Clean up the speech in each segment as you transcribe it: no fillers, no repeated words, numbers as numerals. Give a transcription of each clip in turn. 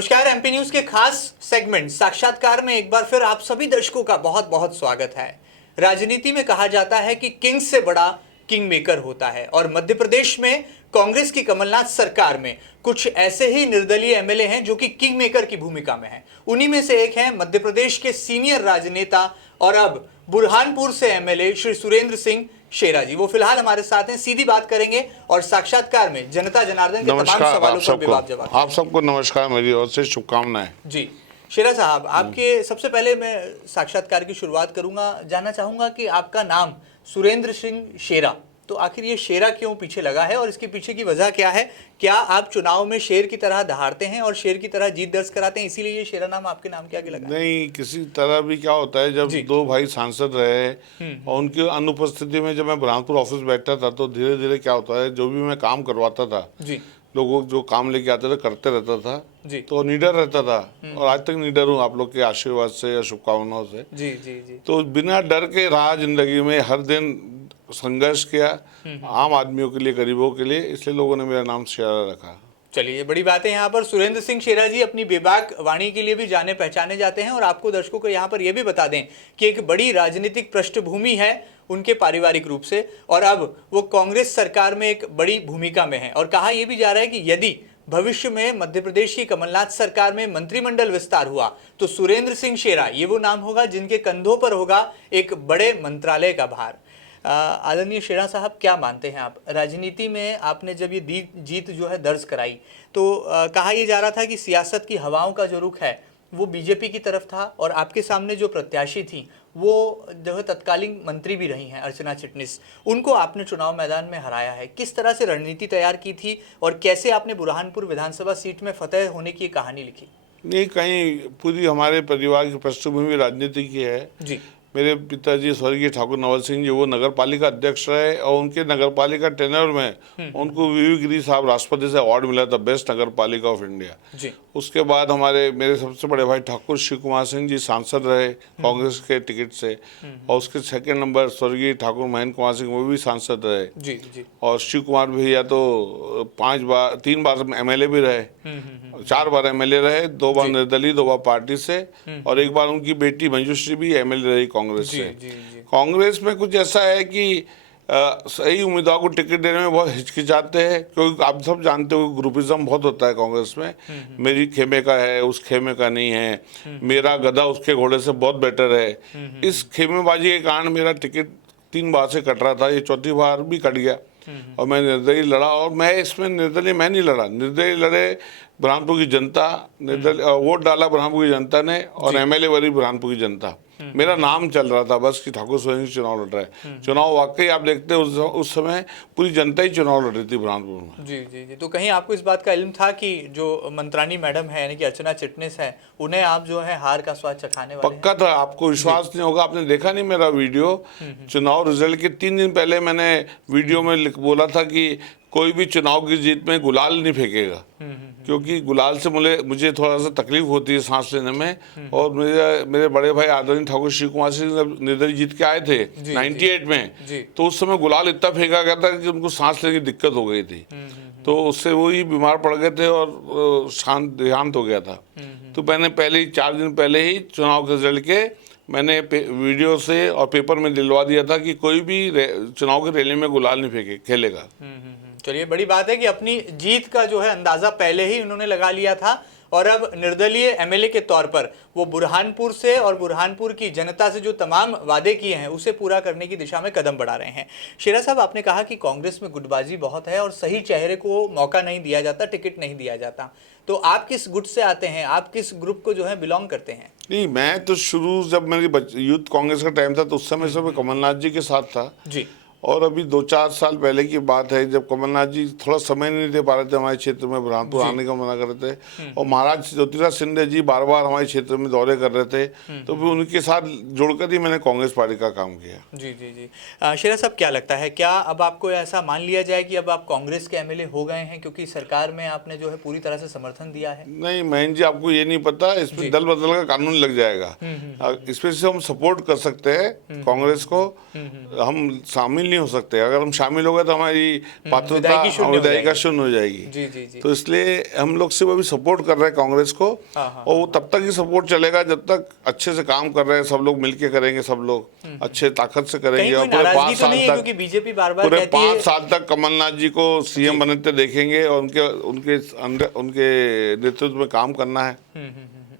नमस्कार। MP news के खास सेगमेंट साक्षात्कार में एक बार फिर आप सभी दर्शकों का बहुत बहुत स्वागत है। राजनीति में कहा जाता है कि किंग से बड़ा किंग मेकर होता है और मध्य प्रदेश में कांग्रेस की कमलनाथ सरकार में कुछ ऐसे ही निर्दलीय एमएलए हैं जो कि किंग मेकर की भूमिका में हैं। उन्हीं में से एक हैं मध्य प्रदेश के सीनियर राजनेता और अब बुरहानपुर से एमएलए श्री सुरेंद्र सिंह शेरा जी। वो फिलहाल हमारे साथ हैं, सीधी बात करेंगे और साक्षात्कार में जनता जनार्दन के तमाम सवालों पर बेबाक जवाब। आप सबको नमस्कार, मेरी ओर से शुभकामनाएं। जी शेरा साहब, आपके सबसे पहले मैं साक्षात्कार की शुरुआत करूंगा, जानना चाहूंगा कि आपका नाम सुरेंद्र सिंह शेरा, तो आखिर ये शेरा क्यों पीछे लगा है और इसके पीछे की वजह क्या है? क्या आप चुनाव में शेर की तरह दहाड़ते हैं और शेर की तरह जीत दर्ज कराते हैं, इसीलिए ये शेरा नाम आपके नाम के आगे लगा? नहीं, किसी तरह भी क्या होता है, जब दो भाई सांसद रहे और उनकी अनुपस्थिति में जब मैं बुरहानपुर ऑफिस बैठता था तो धीरे धीरे क्या होता है, जो भी मैं काम करवाता था जी, लोगों जो काम लेके आते थे करते रहता था जी, तो निडर रहता था और आज तक निडर हूँ आप लोग के आशीर्वाद से या शुभकामनाओं से। जी जी जी। तो बिना डर के रहा जिंदगी में, हर दिन संघर्ष किया आम आदमियों के लिए, गरीबों के लिए, इसलिए लोगों ने मेरा नाम शेरा रखा। चलिए, बड़ी बात है। यहाँ पर सुरेंद्र सिंह शेरा जी अपनी बेबाक वाणी के लिए भी जाने पहचाने जाते हैं और आपको दर्शकों को यहाँ पर यह भी बता दें कि एक बड़ी राजनीतिक पृष्ठभूमि है उनके पारिवारिक रूप से और अब वो कांग्रेस सरकार में एक बड़ी भूमिका में है। और कहा यह भी जा रहा है कि यदि भविष्य में मध्य प्रदेश की कमलनाथ सरकार में मंत्रिमंडल विस्तार हुआ तो सुरेंद्र सिंह शेरा ये वो नाम होगा जिनके कंधों पर होगा एक बड़े मंत्रालय का भार। आदरणीय शेरा साहब, क्या मानते हैं आप? राजनीति में आपने जब ये जीत जो है दर्ज कराई तो कहा यह जा रहा था कि सियासत की हवाओं का जो रुख है वो बीजेपी की तरफ था और आपके सामने जो प्रत्याशी थी वो जो है तत्कालीन मंत्री भी रही हैं अर्चना चिटनिस, उनको आपने चुनाव मैदान में हराया है। किस तरह से रणनीति तैयार की थी और कैसे आपने बुरहानपुर विधानसभा सीट में फतेह होने की कहानी लिखी? नहीं, कहीं पूरी हमारे परिवार की पृष्ठभूमि राजनीति की है जी। मेरे पिताजी स्वर्गीय ठाकुर नवल सिंह जी वो नगर पालिका अध्यक्ष रहे और उनके नगर पालिका टेनर में उनको वीवी गिरी साहब राष्ट्रपति से अवार्ड मिला था बेस्ट नगर पालिका ऑफ इंडिया जी। उसके बाद मेरे सबसे बड़े भाई ठाकुर शिव कुमार सिंह जी सांसद रहे कांग्रेस के टिकट से और उसके सेकंड नंबर स्वर्गीय ठाकुर महेंद्र कुमार सिंह वो भी सांसद रहे जी जी। और शिव कुमार भैया तो 3 बार एमएलए भी रहे, 4 बार एमएलए रहे, 2 बार निर्दलीय, 2 बार पार्टी से और 1 बार उनकी बेटी मंजूश्री भी एमएलए रही कांग्रेस से। कांग्रेस में कुछ ऐसा है कि सही उम्मीदवार को टिकट देने में बहुत हिचकिचाते हैं क्योंकि आप सब जानते हो ग्रुपिज्म बहुत होता है कांग्रेस में। मेरी खेमे का है, उस खेमे का नहीं है, मेरा गधा उसके घोड़े से बहुत बेटर है। इस खेमेबाजी के कारण मेरा टिकट 3 बार से कट रहा था, ये 4थी बार भी कट गया और मैं निर्दलीय लड़ा। और मैं इसमें निर्दलीय मैं नहीं लड़ा, निर्दलीय लड़े बुरहानपुर की जनता, वोट डाला बुरहानपुर की जनता ने और एमएलए बनी बुरहानपुर की जनता। मेरा नाम चल रहा था बस कि ठाकुर सुरेंद्र सिंह चुनाव लड़ रहा है। चुनाव वाकई आप देखते हैं उस समय पूरी जनता ही चुनाव लड़ रही थी बुरहानपुर में। जी जी जी। तो कहीं आपको इस बात का इल्म था कि जो मंत्रानी मैडम है यानी कि अर्चना चिटनिस है, उन्हें आप जो है हार का स्वाद चखाने वाले? पक्का था, आपको विश्वास नहीं होगा, आपने देखा नहीं मेरा वीडियो। चुनाव रिजल्ट के 3 दिन पहले मैंने वीडियो में बोला था कि कोई भी चुनाव की जीत में गुलाल नहीं फेंकेगा क्योंकि गुलाल से मुझे थोड़ा सा तकलीफ होती है सांस लेने में। और मेरे बड़े भाई आदरणीय ठाकुर शिव कुमार सिंह जब निर्दलीय जीत के आए थे 98 में तो उस समय गुलाल इतना फेंका गया था कि उनको सांस लेने की दिक्कत हो गई थी, तो उससे वो ही बीमार पड़ गए थे और देहांत हो गया था। तो मैंने पहले ही 4 दिन पहले ही चुनाव के रिजल्ट के मैंने वीडियो से और पेपर में दिलवा दिया था कि कोई भी चुनाव की रैली में गुलाल नहीं खेलेगा। चलिए, बड़ी बात है कि अपनी जीत का जो है अंदाजा पहले ही उन्होंने लगा लिया था और अब निर्दलीय एमएलए के तौर पर वो बुरहानपुर से और बुरहानपुर की जनता से जो तमाम वादे किए हैं उसे पूरा करने की दिशा में कदम बढ़ा रहे हैं। शेरा साहब, आपने कहा कि कांग्रेस में गुटबाजी बहुत है और सही चेहरे को मौका नहीं दिया जाता, टिकट नहीं दिया जाता, तो आप किस गुट से आते हैं? आप किस ग्रुप को जो है बिलोंग करते हैं? नहीं, मैं तो शुरू जब मेरी यूथ कांग्रेस का टाइम था तो उस समय से मैं कमलनाथ जी के साथ था जी। और अभी 2-4 साल पहले की बात है जब कमलनाथ जी थोड़ा समय नहीं दे पा रहे थे हमारे क्षेत्र में, बुरहानपुर आने का मना कर रहे थे और महाराज ज्योतिराज सिंधिया जी बार बार हमारे क्षेत्र में दौरे कर रहे थे, तो फिर उनके साथ जुड़कर ही मैंने कांग्रेस पार्टी का काम किया। जी जी जी। शेरा साहब, क्या लगता है, क्या अब आपको ऐसा मान लिया जाए कि अब आप कांग्रेस के एमएलए हो गए हैं क्योंकि सरकार में आपने जो है पूरी तरह से समर्थन दिया है? नहीं महेंद्र जी, आपको ये नहीं पता, इसमें दल बदल का कानून लग जाएगा। इसमें से हम सपोर्ट कर सकते हैं कांग्रेस को, हम शामिल नहीं हो सकते। अगर हम शामिल हो गए तो हमारी पात्रता विधायिका शून्य हो जाएगी। जी जी जी। तो इसलिए हम लोग सिर्फ अभी सपोर्ट कर रहे हैं कांग्रेस को, और वो तब तक ही सपोर्ट चलेगा जब तक अच्छे से काम कर रहे हैं, सब लोग मिलके करेंगे, सब लोग अच्छे ताकत से करेंगे। और पूरे 5 साल तक, क्योंकि बीजेपी बार-बार पूरे कहती है 5 साल तक कमलनाथ जी को सीएम बनते देखेंगे और उनके नेतृत्व में काम करना है।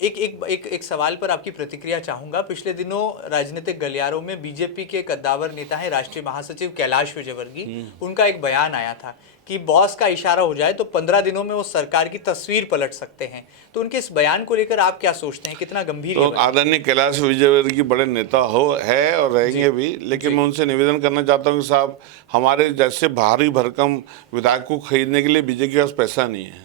एक सवाल पर आपकी प्रतिक्रिया चाहूंगा। पिछले दिनों राजनीतिक गलियारों में बीजेपी के कद्दावर नेता हैं राष्ट्रीय महासचिव कैलाश विजयवर्गीय, उनका एक बयान आया था कि बॉस का इशारा हो जाए तो 15 दिनों में वो सरकार की तस्वीर पलट सकते हैं। तो उनके इस बयान को लेकर आप क्या सोचते हैं, कितना गंभीर? तो आदरणीय कैलाश विजयवर्गीय बड़े नेता है और रहेंगे भी, लेकिन मैं उनसे निवेदन करना चाहता हूँ कि साहब, हमारे जैसे भारी भरकम विधायक को खरीदने के लिए बीजेपी के पास पैसा नहीं है।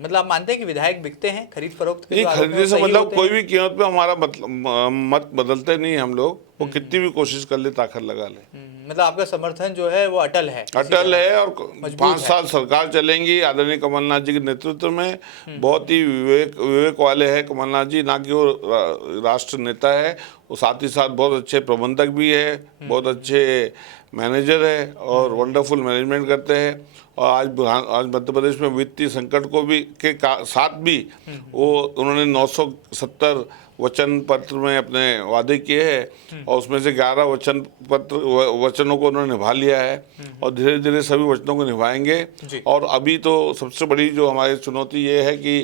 मतलब आप मानते हैं कि विधायक बिकते हैं खरीद फरोख्त के? नहीं, खरीदने से मतलब कोई भी कीमत पे हमारा मत बदलते नहीं हम लोग, वो कितनी भी कोशिश कर ले, ताकत लगा ले। मतलब आपका समर्थन जो है वो अटल है? अटल है, और 5 साल सरकार चलेंगी आदरणीय कमलनाथ जी के नेतृत्व में। बहुत ही विवेक वाले हैं कमलनाथ जी, ना कि वो राष्ट्र नेता है, वो साथ ही साथ बहुत अच्छे प्रबंधक भी है, बहुत अच्छे मैनेजर है और वंडरफुल मैनेजमेंट करते हैं। और आज मध्य प्रदेश में वित्तीय संकट को भी साथ भी वो उन्होंने 970 वचन पत्र में अपने वादे किए हैं, और उसमें से 11 वचनों को उन्होंने निभा लिया है, और धीरे धीरे सभी वचनों को निभाएंगे। और अभी तो सबसे बड़ी जो हमारी चुनौती ये है कि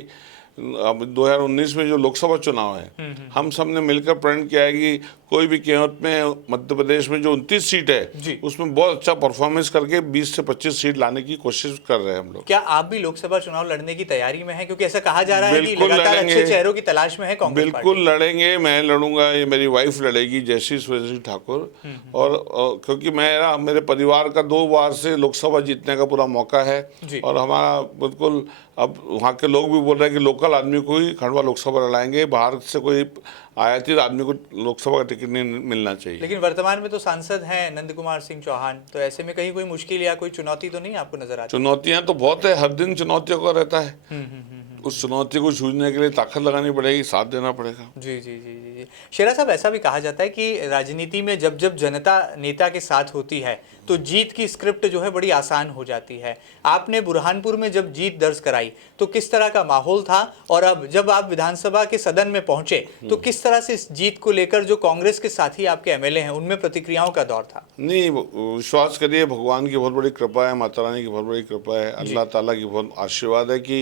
अब 2019 में जो लोकसभा चुनाव है, हम सब ने मिलकर प्रण किया है कि कोई भी कीमत में मध्य प्रदेश में जो 29 सीट है उसमें बहुत अच्छा परफॉर्मेंस करके 20 से 25 सीट लाने की कोशिश कर रहे हैं हम लोग। क्या आप भी लोकसभा चुनाव लड़ने की तैयारी में हैं? क्योंकि ऐसा कहा जा रहा है कि लगातार अच्छे चेहरों की तलाश में है कांग्रेस पार्टी। बिल्कुल लड़ेंगे, मैं लड़ूंगा, ये मेरी वाइफ लड़ेगी जयश्री सुरेश ठाकुर। और क्योंकि मेरे परिवार का 2 बार से लोकसभा जीतने का पूरा मौका है, और हमारा बिल्कुल, अब वहाँ के लोग भी बोल रहे हैं कि लोकल आदमी को ही खंडवा लोकसभा लड़ाएंगे, बाहर से कोई आयातित आदमी को लोकसभा का टिकट नहीं मिलना चाहिए। लेकिन वर्तमान में तो सांसद हैं नंद कुमार सिंह चौहान, तो ऐसे में कहीं कोई मुश्किल या कोई चुनौती तो नहीं आपको नजर आती? चुनौतियां तो बहुत है, हर दिन चुनौतियों का रहता है। उस चुनौती को जूझने के लिए ताकत लगानी पड़ेगी, साथ देना पड़ेगा। जी जी जी जी जी। शेरा साहब, ऐसा भी कहा जाता है कि राजनीति में जब जब जनता नेता के साथ होती है तो जीत की स्क्रिप्ट जो है बड़ी आसान हो जाती है। आपने बुरहानपुर में जब जीत दर्ज कराई तो किस तरह का माहौल था, और अब जब आप विधानसभा के सदन में पहुंचे तो किस तरह से इस जीत को लेकर जो कांग्रेस के साथी आपके एमएलए हैं उनमें प्रतिक्रियाओं का दौर था? नहीं, विश्वास करिए, भगवान की बहुत बड़ी कृपा है, माता रानी की बहुत बड़ी कृपा है, अल्लाह ताला की बहुत आशीर्वाद है कि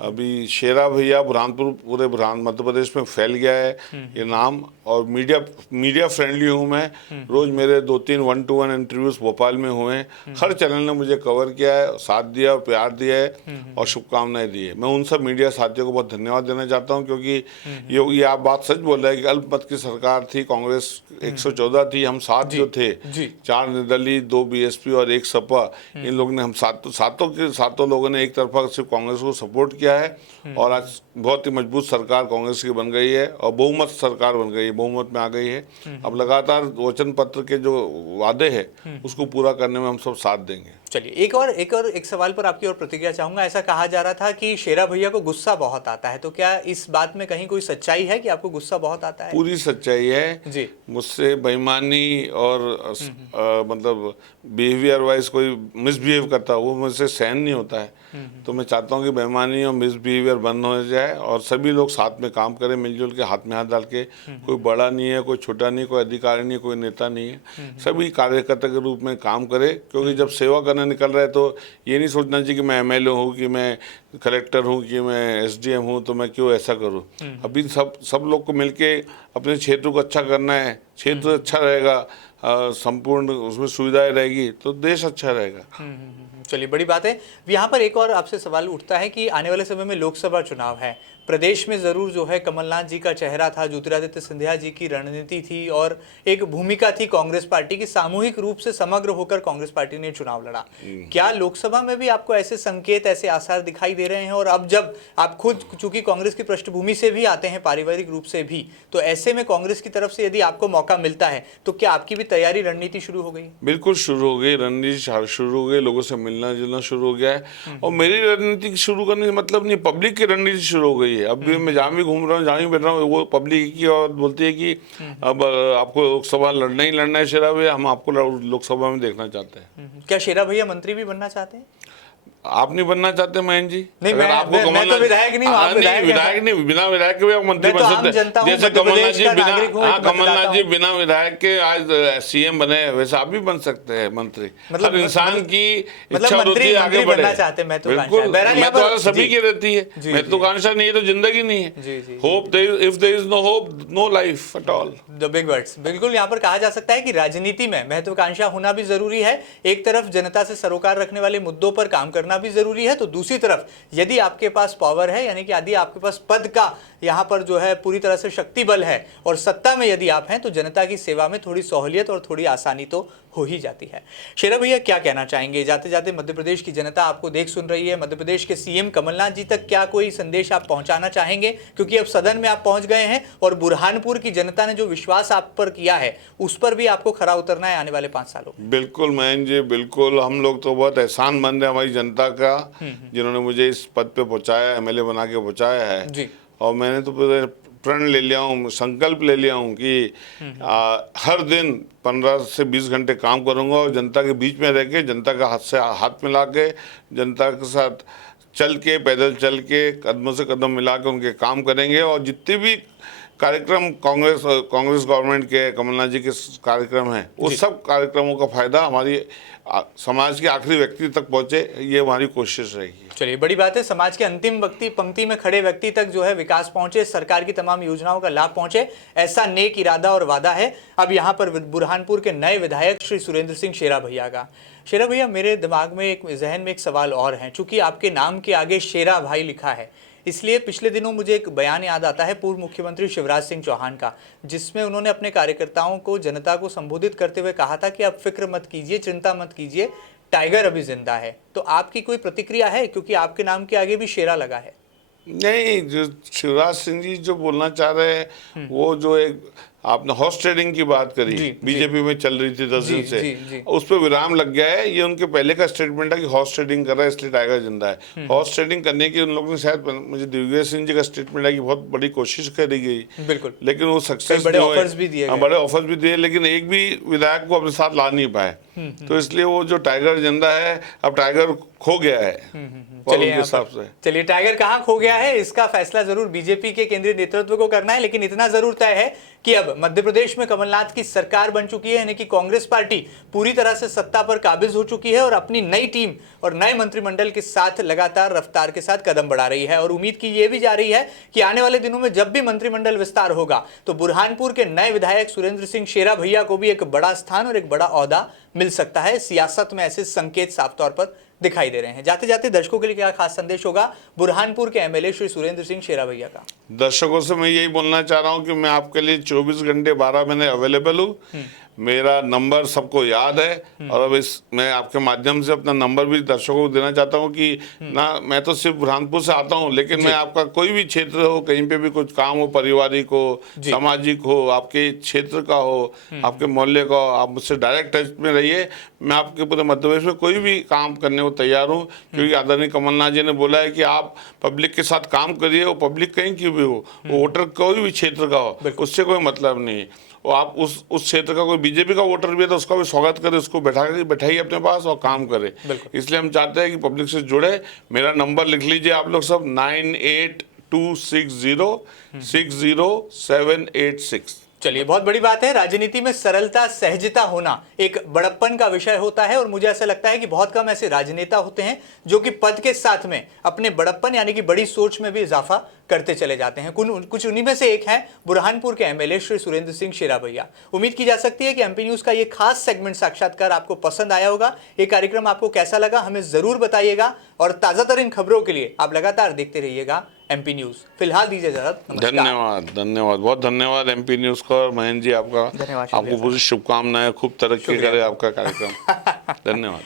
अभी शेरा भैया बुरहानपुर पूरे मध्य प्रदेश में फैल गया है ये नाम। और मीडिया फ्रेंडली हूँ मैं, रोज मेरे 2-3 1-to-1 इंटरव्यूज भोपाल में हुए, हर चैनल ने मुझे कवर किया है, साथ दिया और प्यार दिया है और शुभकामनाएं दी है। मैं उन सब मीडिया साथियों को बहुत धन्यवाद देना चाहता हूं, क्योंकि ये आप बात सच बोल रहे हैं कि अल्पमत की सरकार थी, कांग्रेस 114 थी, हम 7 जो थे, 4 निर्दलीय, 2 बीएसपी और 1 सपा, इन लोगों ने, हम सातों लोगों ने एक तरफा सिर्फ कांग्रेस को सपोर्ट किया है, और आज बहुत ही मजबूत सरकार कांग्रेस की बन गई है और बहुमत सरकार बन गई है, बहुमत में आ गई है। अब लगातार वचन पत्र के जो वादे हैं उसको पूरा करने में हम सब साथ देंगे। चलिए, एक सवाल पर आपकी और प्रतिक्रिया चाहूंगा। ऐसा कहा जा रहा था कि शेरा भैया को गुस्सा बहुत आता है, तो क्या इस बात में कहीं कोई सच्चाई है कि आपको गुस्सा बहुत आता है? पूरी सच्चाई है जी। मुझसे बेईमानी और मतलब बिहेवियर वाइज कोई मिसबिहेव करता है, वो मुझसे सहन नहीं होता है। तो मैं चाहता हूँ कि बेईमानी और मिसबिहेवियर बंद हो जाए और सभी लोग साथ में काम करें, मिलजुल के, हाथ में हाथ डाल के। कोई बड़ा नहीं है, कोई छोटा नहीं, कोई अधिकारी नहीं, कोई नेता नहीं है, सभी कार्यकर्ता के रूप में काम करे। क्योंकि जब सेवा करने निकल रहे तो ये नहीं सोचना चाहिए कि मैं एमएलए हूँ, कि मैं कलेक्टर हूँ, कि मैं एसडीएम हूँ, तो मैं क्यों ऐसा करूँ। अभी सब लोग को मिलके अपने क्षेत्र को अच्छा करना है। क्षेत्र अच्छा रहेगा, संपूर्ण उसमें सुविधाएं रहेगी तो देश अच्छा रहेगा। चलिए, बड़ी बात है। यहाँ पर एक और आपसे सवाल उठता है कि आने वाले समय में लोकसभा चुनाव है, प्रदेश में ज़रूर जो है कमलनाथ जी का चेहरा था, ज्योतिरादित्य सिंधिया जी की रणनीति थी और एक भूमिका थी कांग्रेस पार्टी की, सामूहिक रूप से समग्र होकर कांग्रेस पार्टी ने चुनाव लड़ा। क्या लोकसभा में भी आपको ऐसे संकेत, ऐसे आसार दिखाई दे रहे हैं? और अब जब आप खुद चूंकि कांग्रेस की पृष्ठभूमि से भी आते हैं, पारिवारिक रूप से भी, तो ऐसे में कांग्रेस की तरफ से यदि आपको मौका मिलता है तो क्या आपकी भी तैयारी, रणनीति शुरू हो गई? बिल्कुल शुरू हो गई, रणनीति शुरू हो गई। लोगों से मिलने मिलना जुलना शुरू हो गया है। और मेरी रणनीति शुरू करने का मतलब नहीं, पब्लिक की रणनीति शुरू हो गई है। अब भी मैं जहाँ भी घूम रहा हूँ, जहाँ भी बैठ रहा हूँ, वो पब्लिक की और बोलती है कि अब आपको लोकसभा लड़ना ही लड़ना है शेरा भैया, हम आपको लोकसभा में देखना चाहते हैं। क्या शेरा भैया मंत्री भी बनना चाहते हैं? आप नहीं बनना चाहते महेंद्र जी? नहीं, अगर मैं तो विधायक नहीं हूं, आप विधायक नहीं, बिना विधायक के भी आप मंत्री बन सकते हैं। जैसे कमलनाथ जी कमलनाथ जी बिना विधायक के आज सीएम बने, वैसे आप भी बन सकते हैं मंत्री। हर इंसान की इच्छा होती है आगे बढ़े। बिल्कुल, महत्वाकांक्षा सभी की रहती है, महत्वाकांक्षा नहीं है तो जिंदगी नहीं है। Hope, if there is no hope, no life at all. The big words. बिल्कुल, यहाँ पर कहा जा सकता है कि राजनीति में महत्वाकांक्षा होना भी जरूरी है। एक तरफ जनता से सरोकार रखने वाले मुद्दों पर काम करना भी जरूरी है, तो दूसरी तरफ यदि आपके पास पावर है, यानी कि यदि आपके पास पद का यहाँ पर जो है पूरी तरह से शक्ति बल है और सत्ता में यदि आप हैं, तो जनता की सेवा में थोड़ी सहूलियत और थोड़ी आसानी तो हो ही जाती है। शेरा भैया क्या कहना चाहेंगे? जाते जाते मध्य प्रदेश की जनता आपको देख सुन रही है, मध्य प्रदेश के सीएम कमलनाथ जी तक क्या कोई संदेश आप पहुंचाना चाहेंगे? क्योंकि अब सदन में आप पहुंच गए हैं और बुरहानपुर की जनता ने जो विश्वास आप पर किया है, उस पर भी आपको खरा उतरना है आने वाले 5 सालों में। बिल्कुल महेंद्र जी, बिल्कुल। हम लोग तो बहुत एहसानमंद है हमारी जनता का, जिन्होंने मुझे इस पद पे पहुंचाया, एमएलए बना के पहुंचाया है जी। और मैंने तो प्रण ले लिया हूँ, संकल्प ले लिया हूँ कि हर दिन 15 से 20 घंटे काम करूँगा और जनता के बीच में रह के, जनता का हाथ से हाथ मिला के, जनता के साथ चल के, पैदल चल के, कदमों से कदम मिला के उनके काम करेंगे। और जितने भी कार्यक्रम कांग्रेस गवर्नमेंट के, कमलनाथ जी के कार्यक्रम हैं, उस सब कार्यक्रमों का फायदा हमारी समाज के आखिरी व्यक्ति तक पहुंचे, ये हमारी कोशिश रहेगी। चलिए, बड़ी बात है, समाज के अंतिम पंक्ति में खड़े व्यक्ति तक जो है विकास पहुंचे, सरकार की तमाम योजनाओं का लाभ पहुंचे, ऐसा नेक इरादा और वादा है अब यहाँ पर बुरहानपुर के नए विधायक श्री सुरेंद्र सिंह शेरा भैया का। शेरा भैया, मेरे दिमाग में जहन में एक सवाल और है। चूंकि आपके नाम के आगे शेरा भाई लिखा है, इसलिए पिछले दिनों मुझे एक बयान याद आता है पूर्व मुख्यमंत्री शिवराज सिंह चौहान का, जिसमें उन्होंने अपने कार्यकर्ताओं को, जनता को संबोधित करते हुए कहा था कि आप फिक्र मत कीजिए, चिंता मत कीजिए, टाइगर अभी जिंदा है। तो आपकी कोई प्रतिक्रिया है? क्योंकि आपके नाम के आगे भी शेरा लगा है। नहीं, जो शिवराज सिंह जी जो बोलना चाह रहे हैं, वो जो एक आपने हॉर्स ट्रेडिंग की बात करी, बीजेपी में चल रही थी 10 दिन से, उस पर विराम लग गया है। ये उनके पहले का स्टेटमेंट है कि हॉर्स ट्रेडिंग कर रहा है इसलिए टाइगर जिंदा है। हॉर्स ट्रेडिंग करने की उन लोगों ने, शायद मुझे दिग्विजय सिंह जी का स्टेटमेंट है कि बहुत बड़ी कोशिश करी गई, बिल्कुल, लेकिन वो सक्सेस, बड़े ऑफर्स भी दिए, लेकिन एक भी विधायक को अपने साथ ला नहीं पाए। तो इसलिए वो जो टाइगर जिंदा है, अब टाइगर खो गया है। चलिए, टाइगर कहाँ खो गया है इसका फैसला जरूर बीजेपी के केंद्रीय नेतृत्व को करना है, लेकिन इतना जरूर तय है कि अब मध्य प्रदेश में कमलनाथ की सरकार बन चुकी है, यानी कि कांग्रेस पार्टी पूरी तरह से सत्ता पर काबिज हो चुकी है और अपनी नई टीम और नए मंत्रिमंडल के साथ लगातार रफ्तार के साथ कदम बढ़ा रही है। और उम्मीद की ये भी जा रही है कि आने वाले दिनों में जब भी मंत्रिमंडल विस्तार होगा, तो बुरहानपुर के नए विधायक सुरेंद्र सिंह शेरा भैया को भी एक बड़ा स्थान और एक बड़ा ओहदा मिल सकता है। सियासत में ऐसे संकेत साफ तौर पर दिखाई दे रहे हैं। जाते जाते दर्शकों के लिए क्या खास संदेश होगा बुरहानपुर के एमएलए श्री सुरेंद्र सिंह शेरा भैया का? दर्शकों से मैं यही बोलना चाह रहा हूं कि मैं आपके लिए 24 घंटे 12 महीने अवेलेबल हूं। मेरा नंबर सबको याद है, और अब मैं आपके माध्यम से अपना नंबर भी दर्शकों को देना चाहता हूं कि ना, मैं तो सिर्फ बुरहानपुर से आता हूं, लेकिन मैं आपका कोई भी क्षेत्र हो, कहीं पे भी कुछ काम हो, पारिवारिक हो, सामाजिक हो, आपके क्षेत्र का हो, आपके मोहल्ले का हो, आप मुझसे डायरेक्ट टच में रहिए। मैं आपके पूरे मध्य प्रदेश में कोई भी काम करने को तैयार हूँ, क्योंकि आदरणीय कमलनाथ जी ने बोला है कि आप पब्लिक के साथ काम करिए। वो पब्लिक कहीं की भी हो, वो वोटर कोई भी क्षेत्र का हो, उससे कोई मतलब नहीं है। और आप उस क्षेत्र का कोई बीजेपी का वोटर भी है तो उसका भी स्वागत करें, उसको बैठाइए अपने पास और काम करें। इसलिए हम चाहते हैं कि पब्लिक से जुड़े। मेरा नंबर लिख लीजिए आप लोग सब, 9826060786। चलिए, बहुत बड़ी बात है। राजनीति में सरलता, सहजता होना एक बड़प्पन का विषय होता है, और मुझे ऐसा लगता है कि बहुत कम ऐसे राजनेता होते हैं जो कि पद के साथ में अपने बड़प्पन यानी कि बड़ी सोच में भी इजाफा करते चले जाते हैं। कुछ उन्हीं में से एक है बुरहानपुर के एमएलए श्री सुरेंद्र सिंह शेरा भैया। उम्मीद की जा सकती है कि एमपी न्यूज का ये खास सेगमेंट साक्षात्कार आपको पसंद आया होगा। ये कार्यक्रम आपको कैसा लगा हमें जरूर बताइएगा, और ताजा तरीन खबरों के लिए आप लगातार देखते रहिएगा एमपी न्यूज। फिलहाल दीजिए इजाजत। धन्यवाद, बहुत धन्यवाद एमपी न्यूज का। और महेंद्र जी आपका, आपको पूरी शुभकामनाएं, खूब तरक्की करे आपका कार्यक्रम। धन्यवाद।